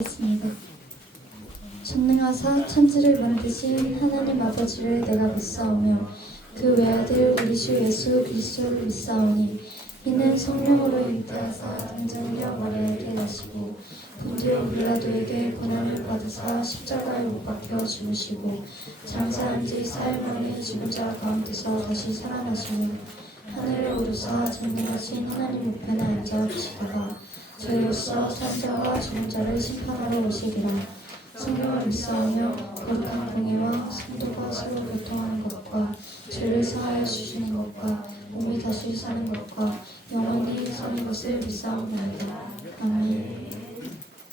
있습니다. 전능하사 천지를 만드신 하나님 아버지를 내가 믿사오며 그 외아들 우리 주 예수 그리스도를 믿사오니 이는 성령으로 잉태하사 당장이려 머리에게 나시고 본디오 빌라도에게 고난을 받으사 십자가에 못 박혀 죽으시고 장사한 지 사흘 만에 죽은 자 가운데서 다시 살아나시니 하늘에 오르사 전능하신 하나님 우편에 앉아 계시다가 저희로서 산자와 죽은 자를 심판하러 오시리라. 성령을 믿사오며 거룩한 공의와 성도가 서로 교통하는 것과 죄를 사하여 주시는 것과 몸이 다시 사는 것과 영원히 사는 것을 믿사옵나이다. 아멘.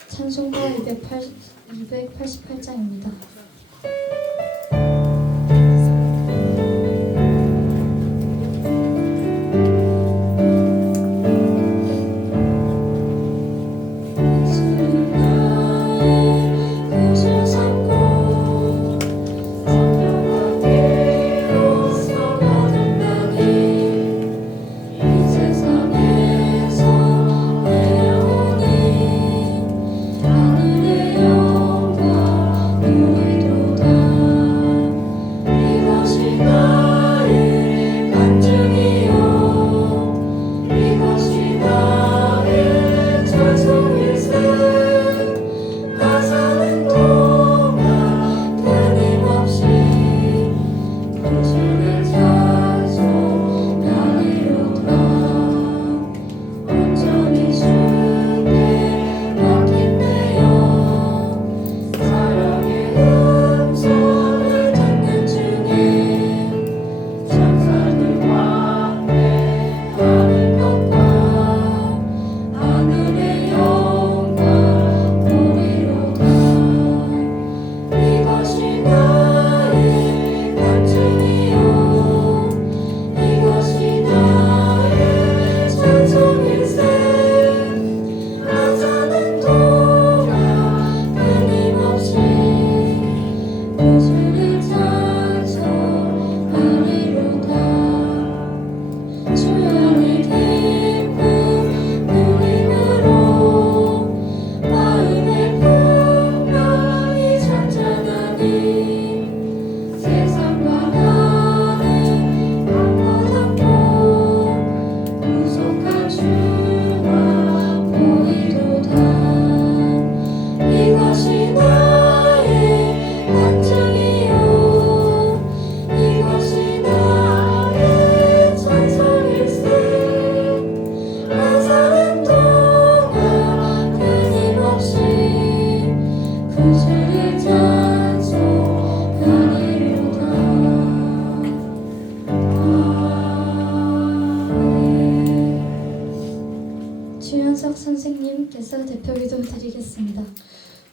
찬송가 288장입니다. 주현석 선생님께서 대표기도 드리겠습니다.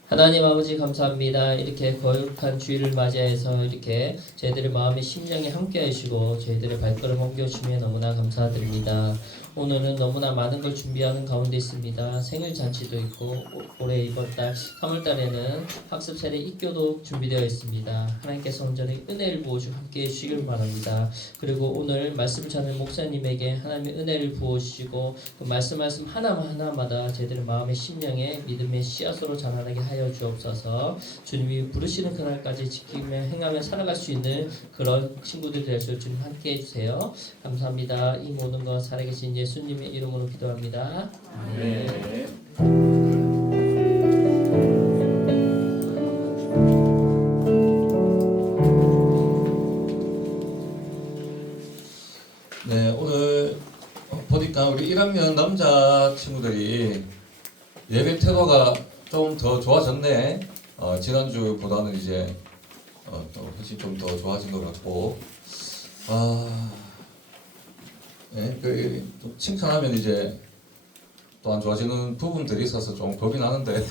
하나님 아버지 감사합니다. 이렇게 거룩한 주일을 맞이해서 이렇게 저희들의 마음의 심령에 함께 하시고 저희들의 발걸음 옮겨주시며 너무나 감사드립니다. 오늘은 너무나 많은 걸 준비하는 가운데 있습니다. 생일 잔치도 있고 올해 이번 달 3월달에는 학습 세례 입교도 준비되어 있습니다. 하나님께서 온전히 은혜를 부어주시고 함께해 주시기를 바랍니다. 그리고 오늘 말씀 전하는 목사님에게 하나님의 은혜를 부어주시고 그 말씀 하나마다 저희들의 마음의 심령에 믿음의 씨앗으로 자라나게 하여 주옵소서. 주님이 부르시는 그날까지 지키며 행하며 살아갈 수 있는 그런 친구들이 될 수 주님 함께해 주세요. 감사합니다. 이 모든 것 살아계신 예수님의 이름으로 기도합니다. 네. 네, 오늘 보니까 우리 1학년 남자 친구들이 예배 태도가 좀 더 좋아졌네. 지난주보다는 이제 또 훨씬 좀 더 좋아진 것 같고, 네, 또 칭찬하면 이제 또 안 좋아지는 부분들이 있어서 좀 겁이 나는데,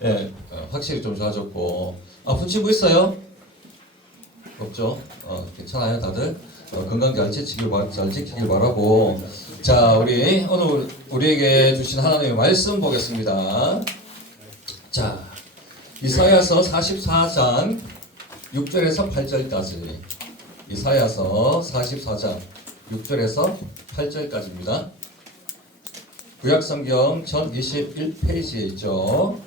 네, 확실히 좀 좋아졌고, 아픈 친구 있어요? 없죠? 괜찮아요, 다들? 건강 잘 지키길 바라고. 자, 우리 오늘 우리에게 주신 하나님의 말씀 보겠습니다. 자, 이사야서 44장 6절에서 8절까지. 이사야서 44장 6절에서 8절까지입니다. 구약성경 1021페이지에 있죠.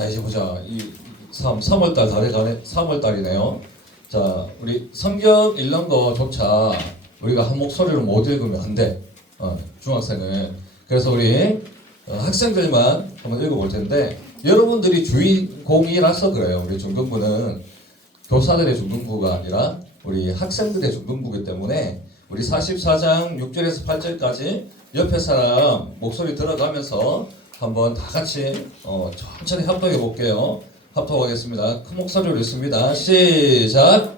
자 이제 보자. 이 3월달 달에 가네. 3월달이네요. 자 우리 성경 읽는 거조차 우리가 한 목소리로 못 읽으면 안 돼. 중학생은. 그래서 우리 학생들만 한번 읽어볼 텐데 여러분들이 주인공이라서 그래요. 우리 중등부는 교사들의 중등부가 아니라 우리 학생들의 중등부이기 때문에 우리 44장 6절에서 8절까지 옆에 사람 목소리 들어가면서 한번 다 같이 천천히 합독해 볼게요. 합독하겠습니다. 큰 목소리로 읽습니다. 시작.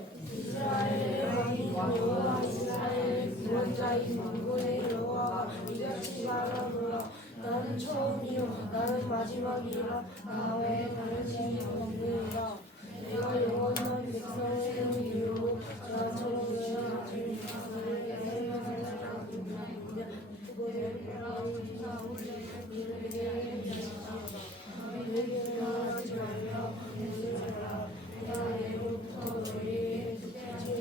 나는 처음이요 나는 마지막이라 나 외에 다른 신이 없느니라. 내가 영원한 백성의 이유로 나처럼 주의 백성에게 생명을 살아보냐. 그곳에 너희에게 하지 말며 무슨 자라 내가 예로부터 너희에게 특별히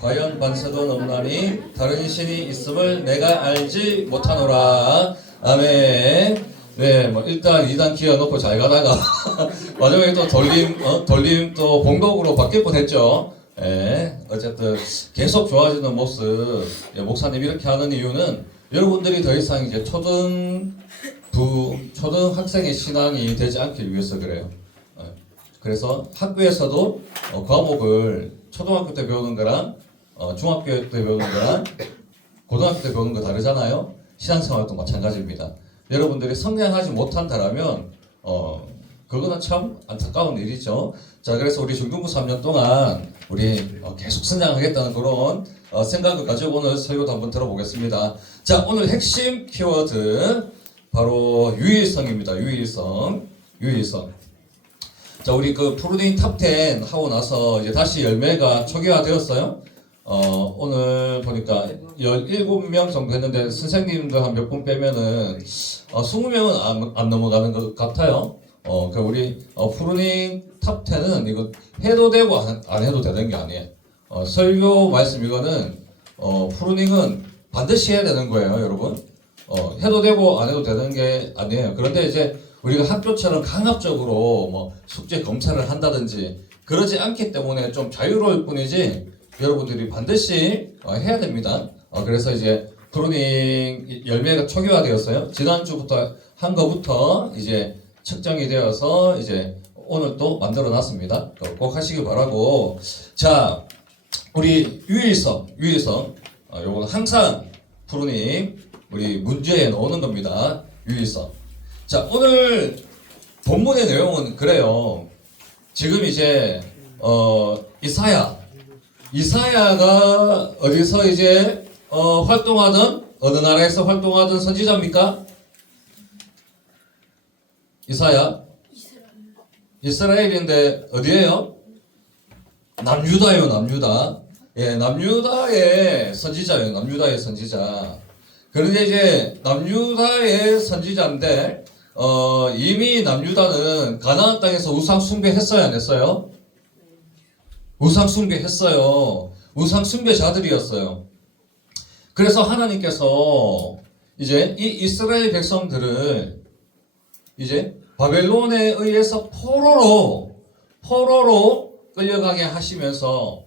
과연 반석은 없나니 다른 신이 있음을 내가 알지 못하노라. 아멘. 네, 뭐 일단 2단 기어 놓고 잘 가다가 마지막에 또 돌림 또 봉독으로 바뀔 뻔했죠. 예, 어쨌든 계속 좋아지는 모습. 예, 목사님 이렇게 하는 이유는 여러분들이 더 이상 이제 초등학생의 신앙이 되지 않기 위해서 그래요. 그래서 학교에서도 과목을 초등학교 때 배우는 거랑 중학교 때 배우는 거랑 고등학교 때 배우는 거 다르잖아요. 신앙생활도 마찬가지입니다. 여러분들이 성장하지 못한다라면 그거는 참 안타까운 일이죠. 자, 그래서 우리 중등부 3년 동안 우리 계속 성장하겠다는 그런 생각을 가지고 오늘 설교도 한번 들어보겠습니다. 자, 오늘 핵심 키워드 바로 유일성입니다. 유일성. 자, 우리 그 푸르딩 탑10 하고 나서 이제 다시 열매가 초기화되었어요. 오늘 보니까 17명 정도 했는데 선생님들 한 몇 분 빼면은 20명은 안 넘어가는 것 같아요. 그 우리 푸르딩 탑10은 이거 해도 되고 안 해도 되는 게 아니에요. 설교 말씀 이거는 푸르딩은 반드시 해야 되는 거예요, 여러분. 해도 되고 안 해도 되는 게 아니에요. 그런데 이제 우리가 학교처럼 강압적으로 뭐 숙제 검사를 한다든지 그러지 않기 때문에 좀 자유로울 뿐이지 여러분들이 반드시 해야 됩니다. 그래서 이제 푸르딩 열매가 초기화되었어요. 지난주부터 한 거부터 이제 측정이 되어서 이제 오늘 또 만들어 놨습니다. 꼭 하시기 바라고. 자, 우리 유일성. 요거는 항상 푸르딩 우리 문제에 넣는 겁니다. 유일성. 자, 오늘 본문의 내용은 그래요. 지금 이제 이사야가 어디서 이제 활동하던 어느 나라에서 활동하던 선지자입니까? 이스라엘인데 어디예요? 남유다예요, 남유다. 예, 남유다의 선지자예요, 남유다의 선지자. 그런데 이제 남유다의 선지자인데 이미 남유다는 가나안 땅에서 우상 숭배했어요, 안 했어요? 우상 숭배했어요. 우상 숭배자들이었어요. 그래서 하나님께서 이제 이 이스라엘 백성들을 이제 바벨론에 의해서 포로로 끌려가게 하시면서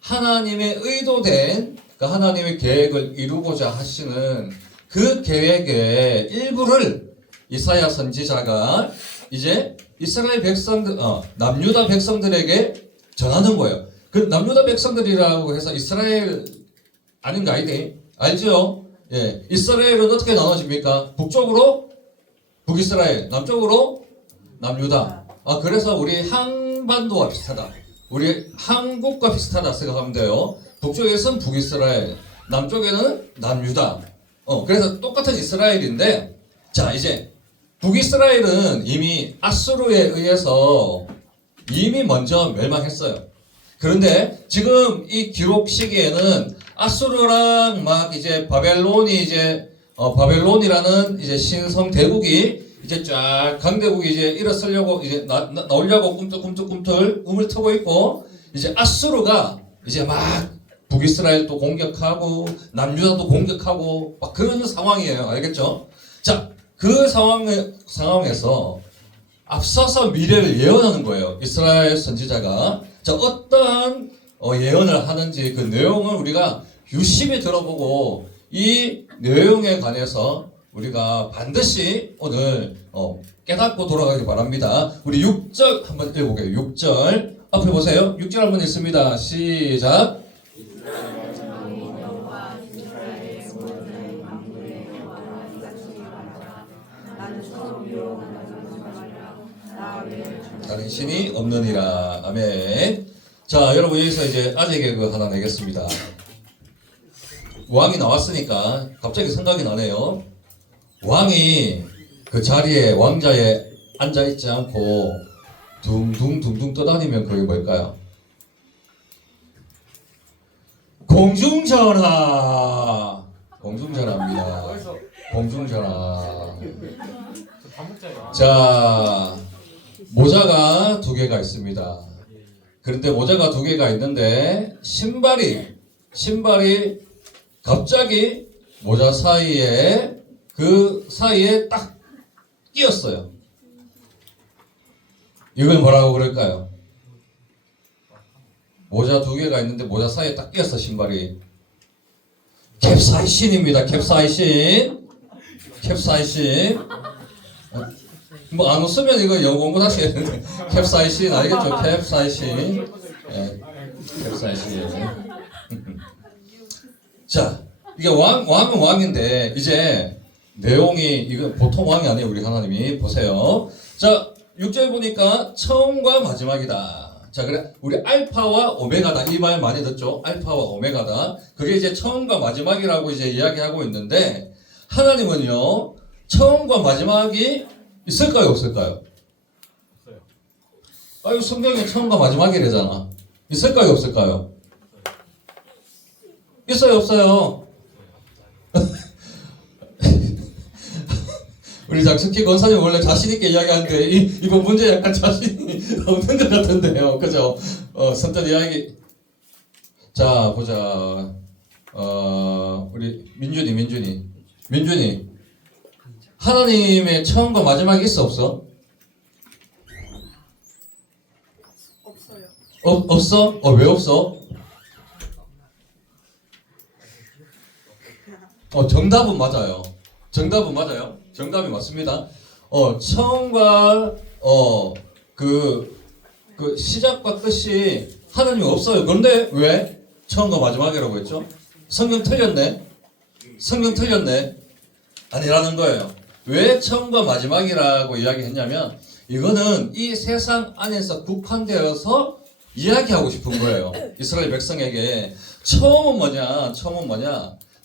하나님의 의도된 하나님의 계획을 이루고자 하시는 그 계획의 일부를 이사야 선지자가 이제 이스라엘 백성들, 남유다 백성들에게 전하는 거예요. 그 남유다 백성들이라고 해서 이스라엘 아닌가 알죠? 예, 이스라엘은 어떻게 나눠집니까? 북쪽으로 북이스라엘, 남쪽으로 남유다. 그래서 우리 한반도와 비슷하다. 우리 한국과 비슷하다 생각하면 돼요. 북쪽에서는 북이스라엘, 남쪽에는 남유다. 그래서 똑같은 이스라엘인데, 자, 이제 북이스라엘은 이미 아수르에 의해서 이미 먼저 멸망했어요. 그런데 지금 이 기록 시기에는 아수르랑 막 이제 바벨론이 이제 바벨론이라는 이제 신성 대국이 이제 쫙 강대국이 이제 일어서려고 이제 나오려고 꿈틀꿈틀 꿈을 트고 있고, 이제 아수르가 이제 막 북이스라엘도 공격하고 남유다도 공격하고 막 그런 상황이에요. 알겠죠? 자, 그 상황에서 앞서서 미래를 예언하는 거예요. 이스라엘 선지자가. 자, 어떠한 예언을 하는지 그 내용을 우리가 유심히 들어보고 이 내용에 관해서 우리가 반드시 오늘 깨닫고 돌아가기 바랍니다. 우리 6절 한번 읽어볼게요. 6절 앞에 보세요. 6절 한번 읽습니다. 시작. 다른 신이 없느니라. 아멘. 자, 여러분 여기서 이제 아재 개그 하나 내겠습니다. 왕이 나왔으니까 갑자기 생각이 나네요. 왕이 그 자리에 왕자에 앉아 있지 않고 둥둥둥둥 떠다니면 그게 뭘까요? 공중전화. 공중전화입니다. 공중전화. 자, 모자가 2개가 있습니다. 그런데 모자가 2개가 있는데 신발이 갑자기 모자 사이에 그 사이에 딱 끼었어요. 이걸 뭐라고 그럴까요? 모자 2개가 있는데 모자 사이에 딱 끼었어. 신발이 캡사이신입니다. 캡사이신. 뭐 안 웃으면 이거 영어 공부 다시 해야 되는데 캡사이신 알겠죠? 캡사이신. 네, 캡사이신. 자, 이게 왕은 왕인데 이제 내용이 이거 보통 왕이 아니에요. 우리 하나님이 보세요. 자, 6절 보니까 처음과 마지막이다. 자, 그래 우리 알파와 오메가다 이 말 많이 듣죠? 알파와 오메가다. 그게 이제 처음과 마지막이라고 이제 이야기하고 있는데 하나님은요 처음과 마지막이 있을까요, 없을까요? 없어요. 아유, 성경에 처음과 마지막이래잖아. 있을까요, 없을까요? 있어요, 없어요? 우리 장석희 권사님 원래 자신있게 이야기하는데 이번 문제 약간 자신이 없는 것 같은데요. 그죠? 선뜻 이야기. 자, 보자. 우리 민준이. 하나님의 처음과 마지막이 있어, 없어? 없어요. 없어? 왜 없어? 정답은 맞아요. 정답이 맞습니다. 처음과 그 시작과 끝이 하나님이 없어요. 그런데 왜 처음과 마지막이라고 했죠? 성경 틀렸네. 아니라는 거예요. 왜 처음과 마지막이라고 이야기했냐면 이거는 이 세상 안에서 국한되어서 이야기하고 싶은 거예요. 이스라엘 백성에게 처음은 뭐냐?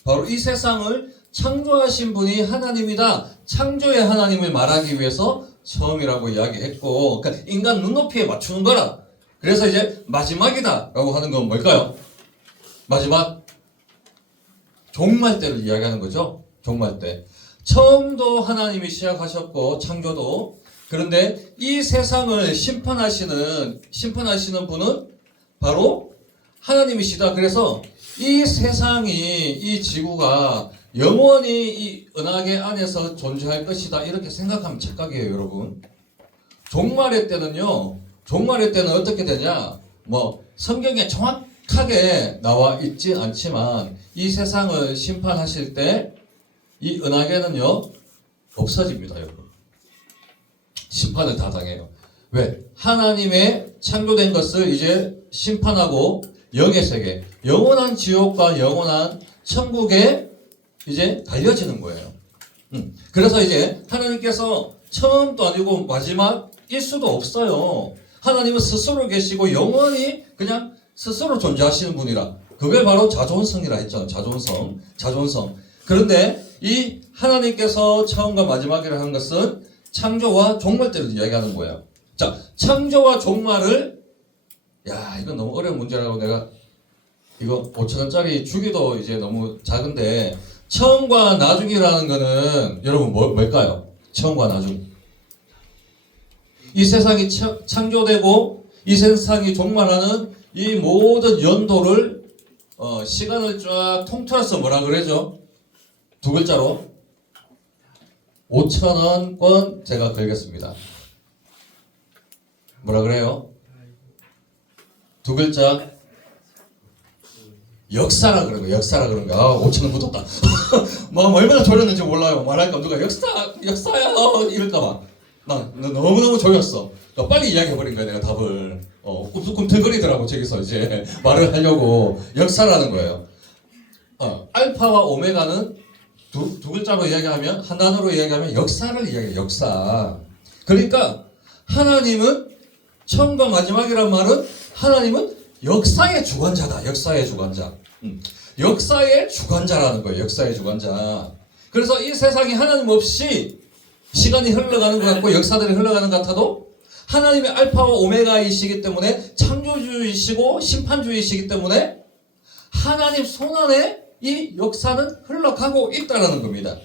바로 이 세상을 창조하신 분이 하나님이다. 창조의 하나님을 말하기 위해서 처음이라고 이야기했고, 그러니까 인간 눈높이에 맞추는 거라. 그래서 이제 마지막이다라고 하는 건 뭘까요? 마지막 종말 때를 이야기하는 거죠. 종말 때. 처음도 하나님이 시작하셨고 창조도. 그런데 이 세상을 심판하시는 분은 바로 하나님이시다. 그래서 이 세상이 이 지구가 영원히 이 은하계 안에서 존재할 것이다. 이렇게 생각하면 착각이에요, 여러분. 종말의 때는 어떻게 되냐? 성경에 정확하게 나와 있진 않지만 이 세상을 심판하실 때 이 은하계는요 없어집니다, 여러분. 심판을 다 당해요. 왜? 하나님의 창조된 것을 이제 심판하고 영의 세계, 영원한 지옥과 영원한 천국에 이제 달려지는 거예요. 그래서 이제 하나님께서 처음도 아니고 마지막일 수도 없어요. 하나님은 스스로 계시고 영원히 그냥 스스로 존재하시는 분이라. 그게 바로 자존성이라 했잖아요. 자존성. 그런데 이 하나님께서 처음과 마지막이라 하는 것은 창조와 종말 때를 이야기하는 거예요. 자, 창조와 종말을 이건 너무 어려운 문제라고 내가 이거 5,000원짜리 주기도 이제 너무 작은데 처음과 나중이라는 거는 여러분 뭘까요? 처음과 나중. 이 세상이 창조되고 이 세상이 종말하는 이 모든 연도를 시간을 쫙 통틀어서 뭐라 그러죠? 두 글자로 5,000원권 제가 걸겠습니다. 뭐라 그래요? 두 글자 역사라 그런 거, 역사라 그런 거. 아, 5,000원 묻었다. 막 얼마나 졸였는지 몰라요. 말할까 누가 역사야 이럴까봐. 나 너무너무 졸였어. 나 빨리 이야기해버린 거야 내가 답을. 꿈틀거리더라고 저기서 이제 말을 하려고. 역사라는 거예요. 알파와 오메가는 두 글자로 이야기하면, 한 단어로 이야기하면 역사를 이야기해요. 역사. 그러니까 하나님은, 처음과 마지막이란 말은 하나님은 역사의 주관자다. 역사의 주관자. 역사의 주관자라는 거예요. 역사의 주관자. 그래서 이 세상이 하나님 없이 시간이 흘러가는 것 같고 역사들이 흘러가는 것 같아도 하나님의 알파와 오메가이시기 때문에, 창조주이시고 심판주이시기 때문에 하나님 손안에 이 역사는 흘러가고 있다는 겁니다.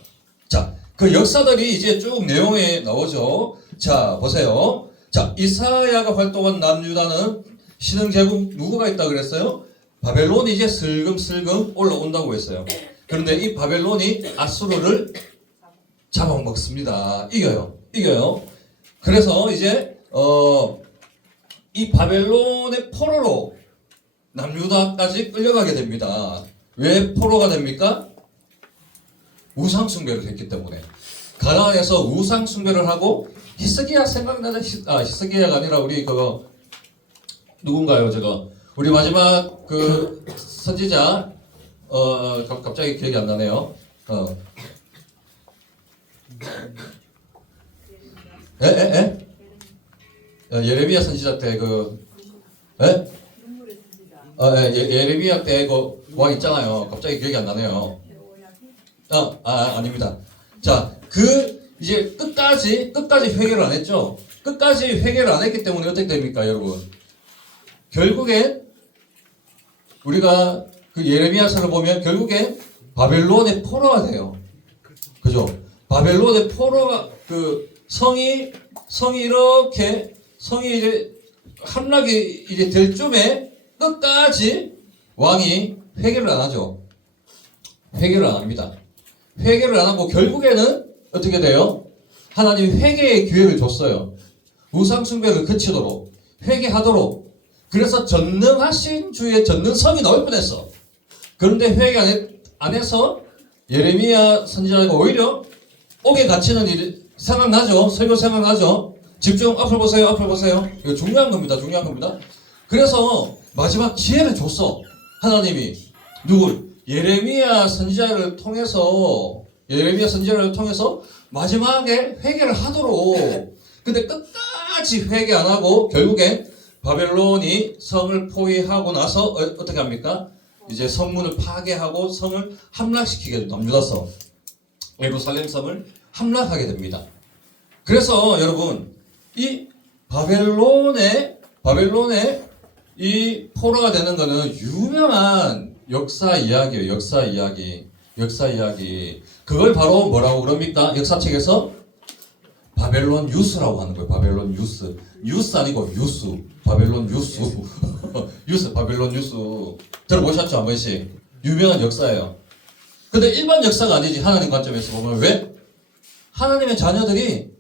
자, 그 역사들이 이제 쭉 내용에 나오죠. 자, 보세요. 자, 이사야가 활동한 남유다는 신흥제국 누구가 있다 그랬어요? 바벨론이 이제 슬금슬금 올라온다고 했어요. 그런데 이 바벨론이 아수르를 잡아먹습니다. 이겨요. 그래서 이제 이 바벨론의 포로로 남유다까지 끌려가게 됩니다. 왜 포로가 됩니까? 우상숭배를 했기 때문에. 가나안에서 우상숭배를 하고, 히스기야 생각나는, 히스기야가 아니라 우리 그거 누군가요? 우리 마지막 그 선지자, 갑자기 기억이 안 나네요. 예레미야 선지자 때 예레미야 때 그 왕 있잖아요. 갑자기 기억이 안 나네요. 아닙니다. 자, 이제 끝까지 회개를 안 했죠. 끝까지 회개를 안 했기 때문에 어떻게 됩니까, 여러분? 결국엔 우리가 그 예레미야서를 보면 결국엔 바벨론의 포로가 돼요. 그죠? 바벨론의 포로가, 성이 이제 함락이 이제 될 쯤에 끝까지 왕이 회개를 안 하죠. 회개를 안 합니다. 회개를 안 하고 결국에는 어떻게 돼요? 하나님이 회개의 기회를 줬어요. 우상숭배를 그치도록, 회개하도록. 그래서 전능하신 주의 전능성이 나올 뻔했어. 그런데 회개 안 해서 예레미야 선지자가 오히려 옥에 갇히는 일이 생각나죠? 설교 생각나죠? 집중, 앞을 보세요. 이거 중요한 겁니다. 그래서 마지막 기회를 줬어. 하나님이. 예레미야 선지자를 통해서 마지막에 회개를 하도록. 근데 끝까지 회개 안 하고 결국엔 바벨론이 성을 포위하고 나서 어떻게 합니까? 이제 성문을 파괴하고 성을 함락시키게 남유다서 예루살렘 성을 함락하게 됩니다. 그래서 여러분, 이 바벨론의 이 포로가 되는 것은 유명한 역사 이야기예요. 역사 이야기. 그걸 바로 뭐라고 그럽니까? 역사책에서 바벨론 유스라고 하는 거예요. 바벨론 유스. 뉴스 아니고 유스. 바벨론 유스. 바벨론 유스. 들어보셨죠? 한 번씩. 유명한 역사예요. 근데 일반 역사가 아니지. 하나님 관점에서 보면. 왜? 하나님의 자녀들이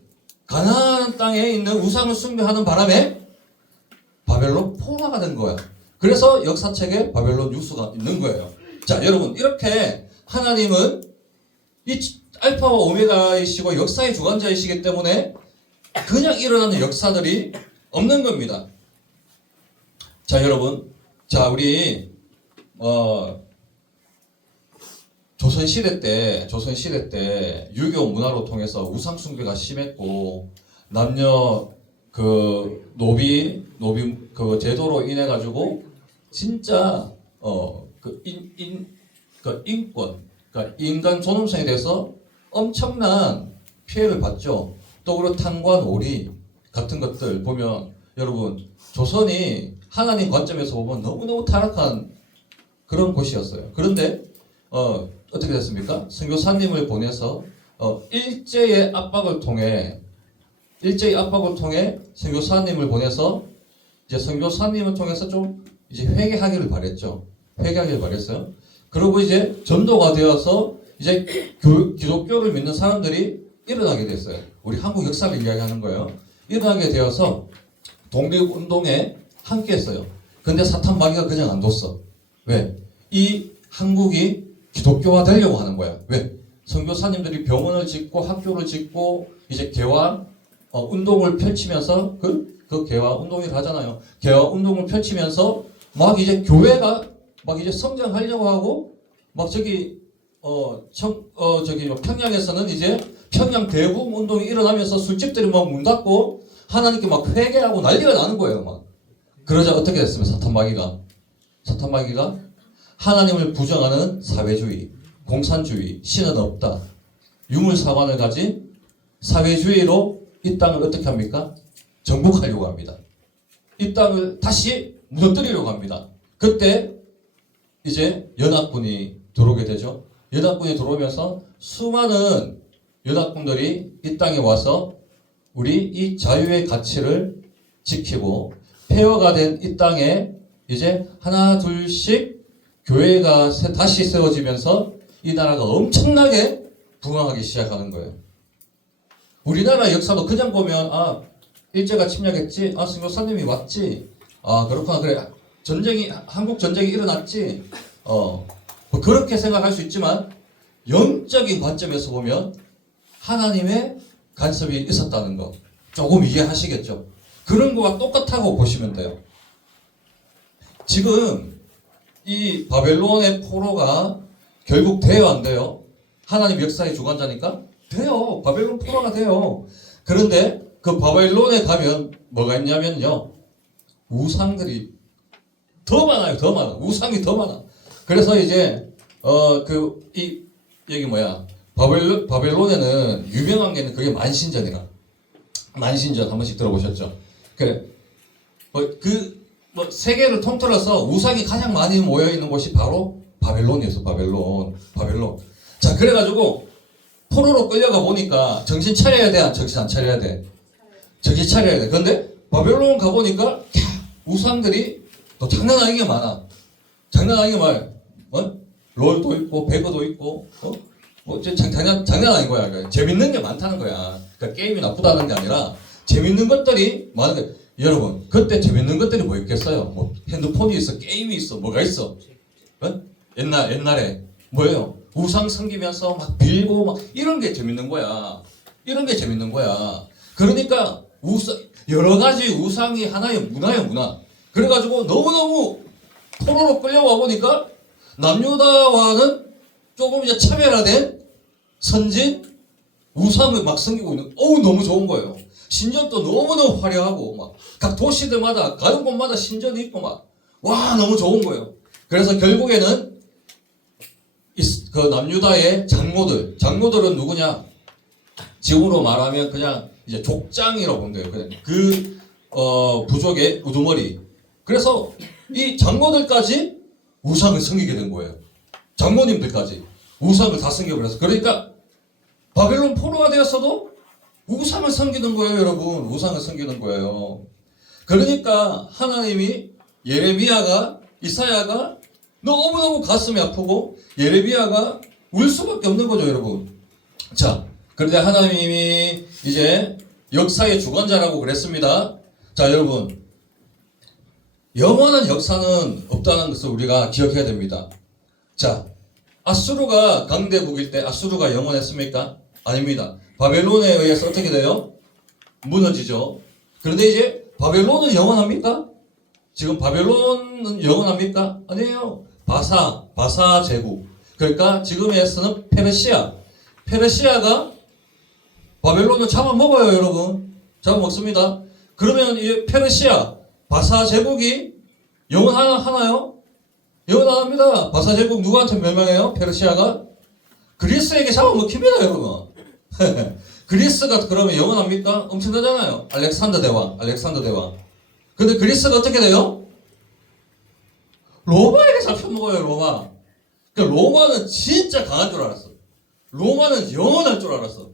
가나안 땅에 있는 우상을 숭배하는 바람에 바벨론 포로가 된 거야. 그래서 역사책에 바벨론 뉴스가 있는 거예요. 자, 여러분, 이렇게 하나님은 이 알파와 오메가이시고 역사의 주관자이시기 때문에 그냥 일어나는 역사들이 없는 겁니다. 자, 여러분, 우리 조선시대 때 유교 문화로 통해서 우상숭배가 심했고, 남녀 노비 제도로 인해 가지고 진짜 인권, 인간 존엄성에 대해서 엄청난 피해를 봤죠. 또 그리고 탕관 오리 같은 것들 보면, 여러분, 조선이 하나님 관점에서 보면 너무너무 타락한 그런 곳이었어요. 그런데 어떻게 됐습니까? 선교사님을 보내서 일제의 압박을 통해 선교사님을 보내서 이제 선교사님을 통해서 좀 이제 회개하기를 바랬죠. 회개하길 바랬어요. 그리고 이제 전도가 되어서 이제 기독교를 믿는 사람들이 일어나게 됐어요. 우리 한국 역사를 이야기하는 거예요. 일어나게 되어서 독립운동에 함께했어요. 근데 사탄 마귀가 그냥 안 뒀어. 왜? 이 한국이 기독교화 되려고 하는 거야. 왜? 선교사님들이 병원을 짓고 학교를 짓고 이제 개화 운동을 펼치면서 그 개화 운동을 하잖아요. 개화 운동을 펼치면서 막 이제 교회가 막 이제 성장하려고 하고 막 저기 저기 평양에서는 이제 평양 대부흥 운동이 일어나면서 술집들이 막 문 닫고 하나님께 막 회개하고 난리가 나는 거예요. 막 그러자 어떻게 됐습니까? 사탄 마귀가 하나님을 부정하는 사회주의, 공산주의, 신은 없다, 유물사관을 가진 사회주의로 이 땅을 어떻게 합니까? 정복하려고 합니다. 이 땅을 다시 무너뜨리려고 합니다. 그때 이제 연합군이 들어오게 되죠. 연합군이 들어오면서 수많은 연합군들이 이 땅에 와서 우리 이 자유의 가치를 지키고 폐허가 된 이 땅에 이제 하나 둘씩 교회가 다시 세워지면서 이 나라가 엄청나게 부흥하기 시작하는 거예요. 우리나라 역사도 그냥 보면 일제가 침략했지, 선교사님이 왔지, 그렇구나, 그래, 한국 전쟁이 일어났지, 뭐 그렇게 생각할 수 있지만 영적인 관점에서 보면 하나님의 간섭이 있었다는 거 조금 이해하시겠죠? 그런 거와 똑같다고 보시면 돼요. 지금 이 바벨론의 포로가 결국 돼요, 안 돼요? 하나님 역사의 주관자니까 돼요. 바벨론 포로가 돼요. 그런데 그 바벨론에 가면 뭐가 있냐면요, 우상들이 더 많아요. 더 많아. 우상이 더 많아. 그래서 이제 여기 바벨론에는 유명한 게는 그게 만신전이라. 만신전 한 번씩 들어보셨죠? 그래. 세계를 통틀어서 우상이 가장 많이 모여 있는 곳이 바로 바벨론이었어. 바벨론. 자, 그래가지고 포로로 끌려가 보니까 정신 차려야 돼, 정신 안 차려야 돼? 정신 차려야 돼. 근데 바벨론 가보니까 우상들이 또 장난 아니게 많아. 장난 아니게 많아. 롤도 있고 배그도 있고 장난 아닌 거야. 그러니까 재밌는 게 많다는 거야. 그러니까 게임이 나쁘다는 게 아니라 재밌는 것들이 많은 거야. 여러분, 그때 재밌는 것들이 뭐 있겠어요? 뭐 핸드폰이 있어, 게임이 있어, 뭐가 있어? 옛날에 뭐예요? 우상 섬기면서 막 빌고 막 이런 게 재밌는 거야. 이런 게 재밌는 거야. 그러니까 여러 가지 우상이 하나의 문화예요, 문화. 그래가지고 너무너무 포로로 끌려와 보니까 남유다와는 조금 이제 차별화된 선진 우상을 막 섬기고 있는, 너무 좋은 거예요. 신전도 너무너무 화려하고, 막, 각 도시들마다, 가는 곳마다 신전이 있고, 너무 좋은 거예요. 그래서 결국에는, 그 남유다의 장로들은 누구냐? 지금으로 말하면 그냥 이제 족장이라고 보면 돼요. 그냥 부족의 우두머리. 그래서 이 장로들까지 우상을 섬기게 된 거예요. 장로님들까지 우상을 다 섬겨버려서. 그러니까, 바벨론 포로가 되었어도 우상을 섬기는 거예요, 여러분. 우상을 섬기는 거예요. 그러니까 하나님이 이사야가 너무너무 가슴이 아프고 예레미야가 울 수밖에 없는 거죠, 여러분. 자, 그런데 하나님이 이제 역사의 주관자라고 그랬습니다. 자, 여러분. 영원한 역사는 없다는 것을 우리가 기억해야 됩니다. 자, 아수르가 강대국일 때 아수르가 영원했습니까? 아닙니다. 바벨론에 의해서 어떻게 돼요? 무너지죠. 그런데 이제 바벨론은 영원합니까? 지금 바벨론은 영원합니까? 아니에요. 바사 제국. 그러니까 지금에서는 페르시아가 바벨론을 잡아먹어요, 여러분. 잡아먹습니다. 그러면 이 바사 제국이 영원하나요? 영원 안 합니다. 바사 제국 누구한테 멸망해요? 페르시아가? 그리스에게 잡아먹힙니다, 여러분. 그리스가 그러면 영원합니까? 엄청나잖아요. 알렉산더 대왕. 근데 그리스가 어떻게 돼요? 로마에게 잡혀먹어요, 로마. 그러니까 로마는 진짜 강한 줄 알았어. 로마는 영원할 줄 알았어.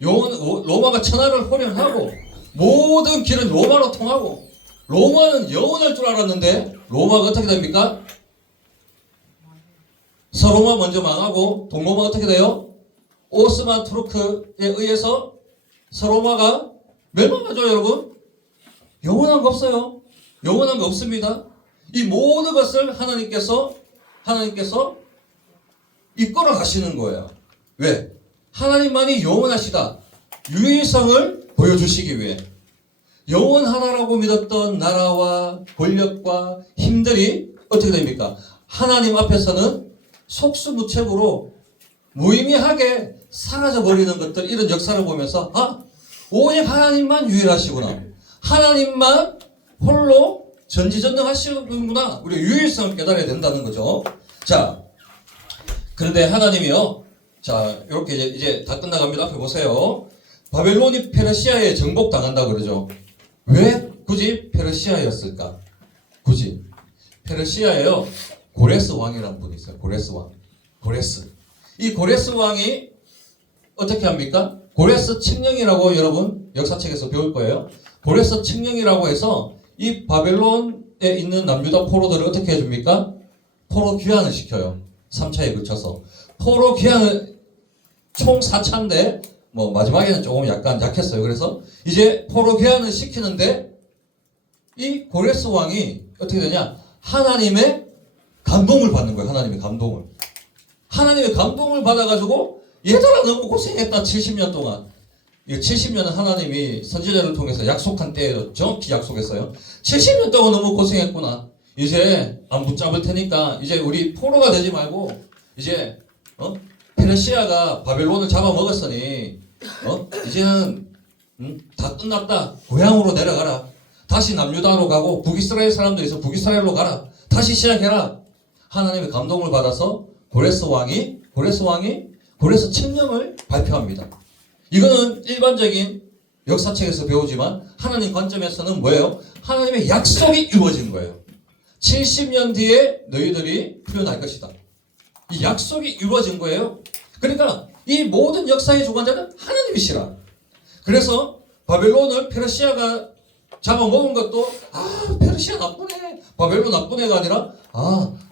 로마가 천하를 호령하고 모든 길은 로마로 통하고 로마는 영원할 줄 알았는데 로마가 어떻게 됩니까? 서로마 먼저 망하고 동로마 어떻게 돼요? 오스만 투르크에 의해서 서로마가 멸망하죠, 여러분. 영원한 거 없어요. 영원한 거 없습니다. 이 모든 것을 하나님께서 이끌어 가시는 거예요. 왜? 하나님만이 영원하시다. 유일성을 보여주시기 위해. 영원하다라고 믿었던 나라와 권력과 힘들이 어떻게 됩니까? 하나님 앞에서는 속수무책으로 무의미하게 사라져버리는 것들, 이런 역사를 보면서 오직 하나님만 유일하시구나. 하나님만 홀로 전지전능하시는구나. 우리 유일성을 깨달아야 된다는 거죠. 자, 그런데 하나님이요. 자, 이렇게 이제 다 끝나갑니다. 앞에 보세요. 바벨론이 페르시아에 정복당한다 그러죠. 왜 굳이 페르시아였을까? 굳이. 페르시아에요. 고레스 왕이라는 분이 있어요. 고레스 왕. 고레스. 이 고레스 왕이 어떻게 합니까? 고레스 칙령이라고 여러분 역사책에서 배울 거예요. 고레스 칙령이라고 해서 이 바벨론에 있는 남유다 포로들을 어떻게 해줍니까? 포로 귀환을 시켜요. 3차에 그쳐서. 포로 귀환을 총 4차인데 뭐 마지막에는 조금 약간 약했어요. 그래서 이제 포로 귀환을 시키는데 이 고레스 왕이 어떻게 되냐? 하나님의 감동을 받는 거예요. 하나님의 감동을. 하나님의 감동을 받아가지고 얘들아 너무 고생했다. 70년 동안. 이 70년은 하나님이 선지자를 통해서 약속한 때에 정확히 약속했어요. 70년 동안 너무 고생했구나. 이제 안 붙잡을 테니까 이제 우리 포로가 되지 말고 이제 페르시아가 바벨론을 잡아먹었으니 이제는 다 끝났다. 고향으로 내려가라. 다시 남유다로 가고 북이스라엘 사람들이 있어 북이스라엘로 가라. 다시 시작해라. 하나님의 감동을 받아서 고레스 칙령을 발표합니다. 이거는 일반적인 역사책에서 배우지만 하나님 관점에서는 뭐예요? 하나님의 약속이 이루어진 거예요. 70년 뒤에 너희들이 풀려날 것이다. 이 약속이 이루어진 거예요. 그러니까 이 모든 역사의 주관자는 하나님이시라. 그래서 바벨론을 페르시아가 잡아먹은 것도 페르시아 나쁘네, 바벨론 나쁜 애가 아니라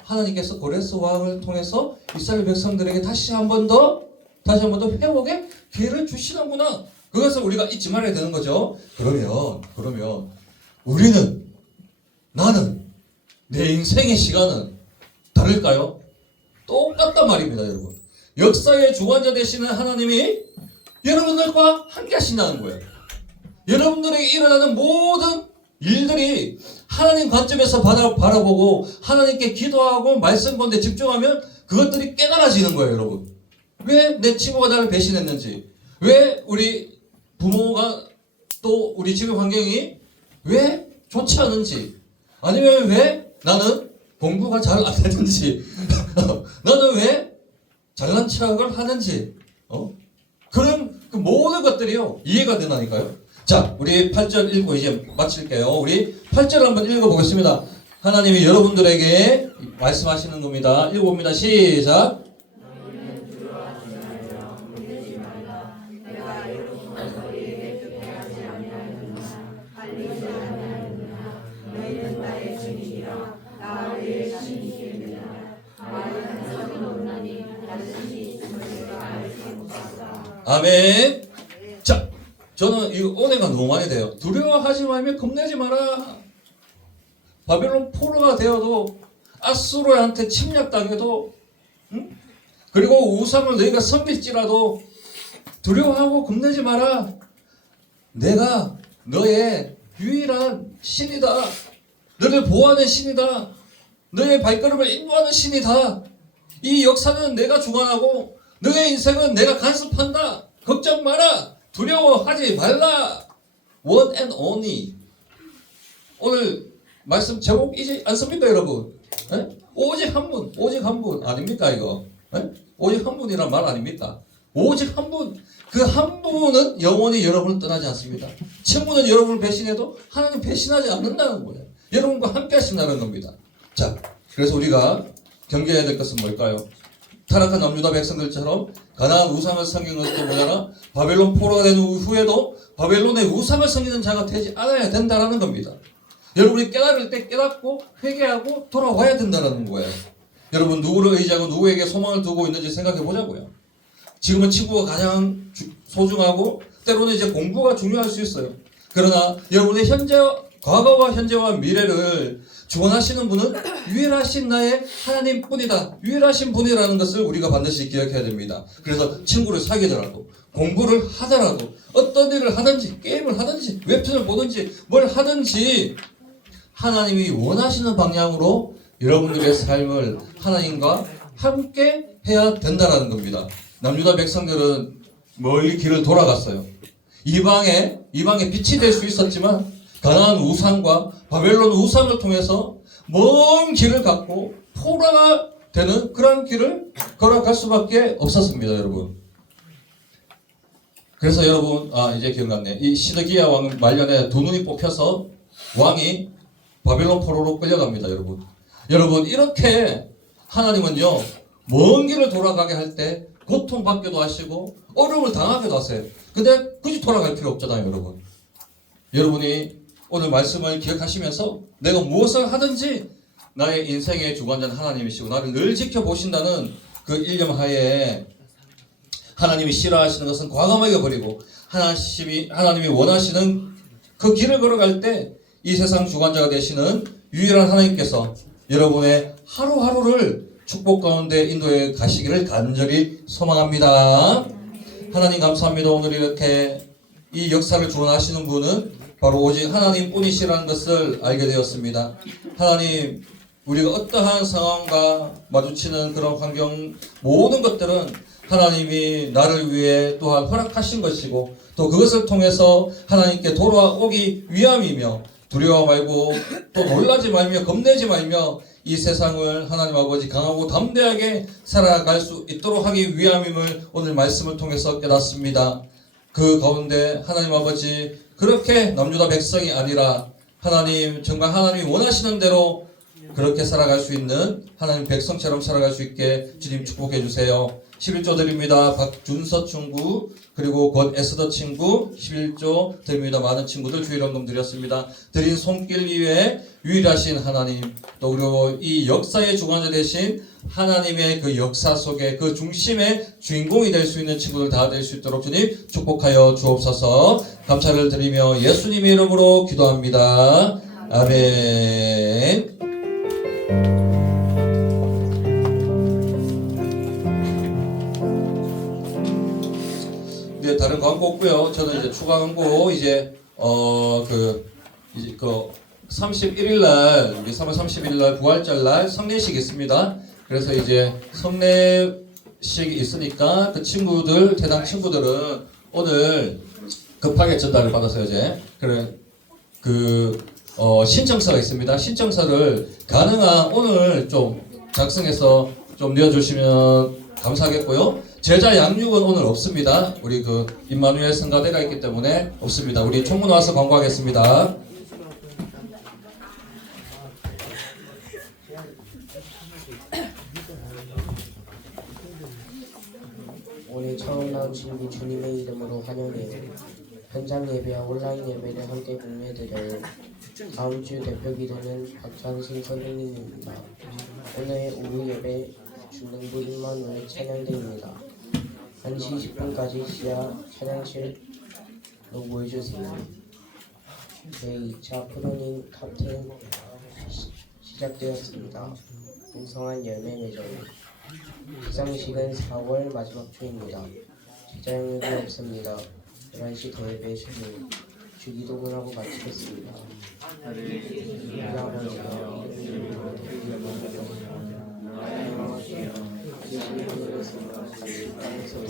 하나님께서 고레스 왕을 통해서 이스라엘 백성들에게 다시 한 번 더 회복의 기회를 주시는구나. 그것을 우리가 잊지 말아야 되는 거죠. 그러면 나는 내 인생의 시간은 다를까요? 똑같단 말입니다, 여러분. 역사의 주관자 되시는 하나님이 여러분들과 함께 하신다는 거예요. 여러분들에게 일어나는 모든 일들이 하나님 관점에서 바라보고 하나님께 기도하고 말씀 가운데 집중하면 그것들이 깨달아지는 거예요, 여러분. 왜 내 친구가 나를 배신했는지, 왜 우리 부모가 또 우리 집의 환경이 왜 좋지 않은지, 아니면 왜 나는 공부가 잘 안 되는지, 나는 왜 잘난 척을 하는지, 그런 그 모든 것들이요 이해가 된다니까요. 자, 우리 8절 읽고 이제 마칠게요. 우리 8절 한번 읽어보겠습니다. 하나님이 여러분들에게 말씀하시는 겁니다. 읽어봅니다. 시작. 아멘. 자, 저는 이 은혜가 너무 많이 돼요. 두려워하지 말며 겁내지 마라. 바벨론 포로가 되어도 아수르한테 침략당해도 그리고 우상을 너희가 섬길지라도 두려워하고 겁내지 마라. 내가 너의 유일한 신이다. 너를 보호하는 신이다. 너의 발걸음을 인도하는 신이다. 이 역사는 내가 주관하고 너의 인생은 내가 간섭한다. 걱정 마라. 두려워하지 말라. One and only. 오늘 말씀 제목이지 않습니까, 여러분? 에? 오직 한 분, 오직 한 분 아닙니까, 이거? 에? 오직 한 분이란 말 아닙니까? 오직 한 분. 그 한 분은 영원히 여러분을 떠나지 않습니다. 친구는 여러분을 배신해도 하나님 배신하지 않는다는 거예요. 여러분과 함께 하신다는 겁니다. 자, 그래서 우리가 경계해야 될 것은 뭘까요? 타락한 남유다 백성들처럼 가나안 우상을 섬기는 것도 모자라 바벨론 포로가 된 후에도 바벨론의 우상을 섬기는 자가 되지 않아야 된다는 겁니다. 여러분이 깨달을 때 깨닫고 회개하고 돌아와야 된다는 거예요. 여러분 누구를 의지하고 누구에게 소망을 두고 있는지 생각해 보자고요. 지금은 친구가 가장 소중하고 때로는 이제 공부가 중요할 수 있어요. 그러나 여러분의 과거와 현재와 미래를 주관하시는 분은 유일하신 나의 하나님뿐이다. 유일하신 분이라는 것을 우리가 반드시 기억해야 됩니다. 그래서 친구를 사귀더라도 공부를 하더라도 어떤 일을 하든지 게임을 하든지 웹툰을 보든지 뭘 하든지 하나님이 원하시는 방향으로 여러분들의 삶을 하나님과 함께 해야 된다는 겁니다. 남유다 백성들은 멀리 길을 돌아갔어요. 이방에 빛이 될 수 있었지만 가나안 우상과 바벨론 우상을 통해서 먼 길을 갖고 포로가 되는 그런 길을 걸어갈 수밖에 없었습니다, 여러분. 그래서 여러분, 이제 기억났네. 이 시드기야 왕 말년에 두 눈이 뽑혀서 왕이 바벨론 포로로 끌려갑니다, 여러분. 여러분, 이렇게 하나님은요, 먼 길을 돌아가게 할 때 고통받기도 하시고 어려움을 당하기도 하세요. 근데 굳이 돌아갈 필요 없잖아요, 여러분. 여러분이 오늘 말씀을 기억하시면서 내가 무엇을 하든지 나의 인생의 주관자는 하나님이시고 나를 늘 지켜보신다는 그 일념 하에 하나님이 싫어하시는 것은 과감하게 버리고 하나님이 원하시는 그 길을 걸어갈 때 이 세상 주관자가 되시는 유일한 하나님께서 여러분의 하루하루를 축복 가운데 인도해 가시기를 간절히 소망합니다. 하나님 감사합니다. 오늘 이렇게 이 역사를 주관하시는 분은 바로 오직 하나님뿐이시라는 것을 알게 되었습니다. 하나님, 우리가 어떠한 상황과 마주치는 그런 환경 모든 것들은 하나님이 나를 위해 또한 허락하신 것이고 또 그것을 통해서 하나님께 돌아오기 위함이며 두려워 말고 또 놀라지 말며 겁내지 말며 이 세상을 하나님 아버지 강하고 담대하게 살아갈 수 있도록 하기 위함임을 오늘 말씀을 통해서 깨닫습니다. 그 가운데 하나님 아버지 그렇게 남유다 백성이 아니라 하나님 정말 하나님이 원하시는 대로 그렇게 살아갈 수 있는 하나님 백성처럼 살아갈 수 있게 주님 축복해 주세요. 11조 드립니다. 박준서 친구 그리고 권에스더 친구 11조 드립니다. 많은 친구들 주일원금 드렸습니다. 드린 손길 위에 유일하신 하나님 또 그리고 이 역사의 주관자 되신 하나님의 그 역사 속에 그 중심의 주인공이 될 수 있는 친구들 다 될 수 있도록 주님 축복하여 주옵소서. 감사를 드리며 예수님의 이름으로 기도합니다. 아멘. 네, 다른 광고 없고요. 저는 이제 추가 광고 이제 31일 날 우리 3월 31일 날 부활절 날 성례식이 있습니다. 그래서 이제 성례식이 있으니까 그 친구들 대당 친구들은 오늘 급하게 전달을 받았어요. 이제 신청서가 있습니다. 신청서를 가능한 오늘 좀 작성해서 좀 내어주시면 감사하겠고요. 제자 양육은 오늘 없습니다. 우리 그 임마누엘 성가대가 있기 때문에 없습니다. 우리 총무 나와서 광고하겠습니다. 오늘 처음 나온 친구 주님의 이름으로 환영해요. 현장 예배와 온라인 예배를 함께 공유해드려요. 다음 주 대표 기도는 박찬순 선생님입니다. 오늘 오후 예배 중등부 임마누엘 찬양대입니다. 1시 10분까지 지하 찬양실로 모여주세요. 제2차 프로님 탑10 시작되었습니다. 풍성한 열매 맺어요. 시상식은 4월 마지막 주입니다. 제자형육이 없습니다. 11시 대예배 시즌 주기도문 하고 마치겠습니다. 우리 아버지가 이름으로 되게 하나님의 계신 하늘에서 같이 땅에서도